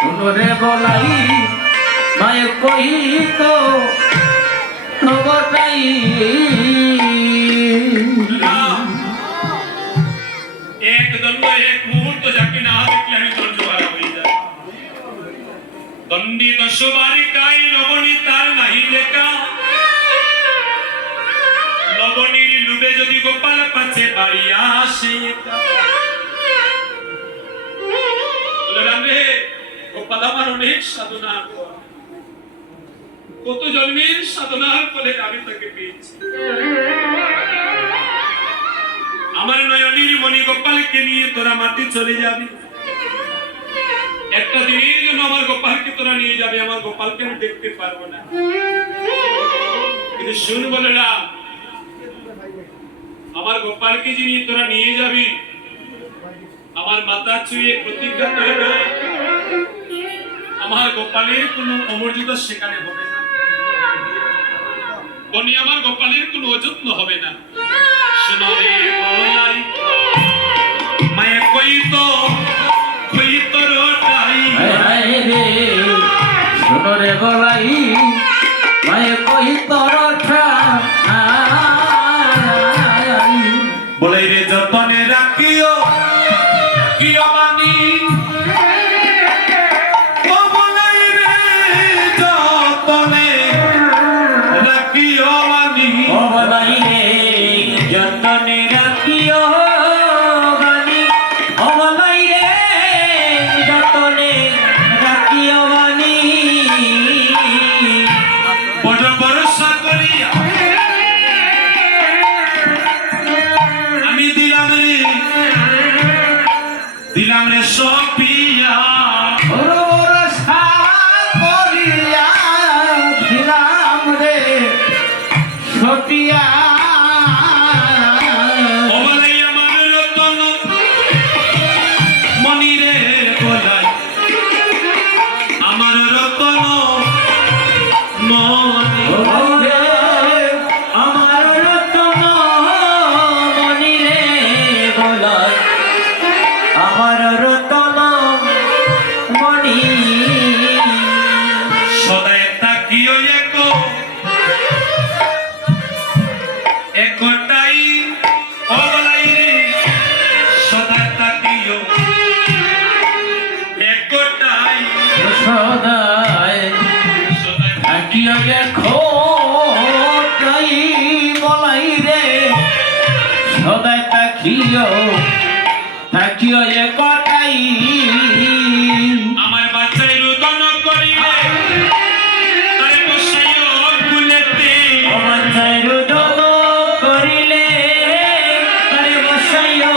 শুনরে বলাই, মায়ে কই তো খবরটাই না এক দণ্ড, এক মুহূর্ত যাকে না দেখলে আমি দণ্ড হারা হয়ে যাই। দণ্ডি দশ বারি কাই লবণী তার নাহি লেখা। লবণীর লুবে যদি গোপাল পাচ্ছে বাড়ি আসে। একা। কত জন্মের সাধনার ফলে আমি তাকে পেয়েছি। আমার নয়নীর মণি গোপালকে নিয়ে তোরা মাটি চলে যাবি। একটা দিনের জন্য আমার গোপালকে তোরা নিয়ে যাবে, আমার গোপালকে আমি দেখতে পারব না। কিন্তু শুন বলে না আমার গোপালকে যিনি তোরা নিয়ে যাবি, আমার মাথা চুয়ে প্রতিজ্ঞা করে না আমার গোপালের কোনো অমর্যাদা সেখানে হবে না। বনি আমার গোপালের কোনো অযত্ন হবে না। শোনো রে বলাই মায়া কই তো কই তো রটাই। হায় রে বলাই মায়ে কই তোর রে যতনে রাখিও দিলাম রে। সপিয়া সপিয়া সদায় থাকিয়া দেখো তাই বলাই রে। সদায় তাকিও তাকিও একটাই আমার বাচ্চাই রুদন করিলে তারে বসাইও কুলেতে অমান্যায় রোদন করিলে তারে বসাইও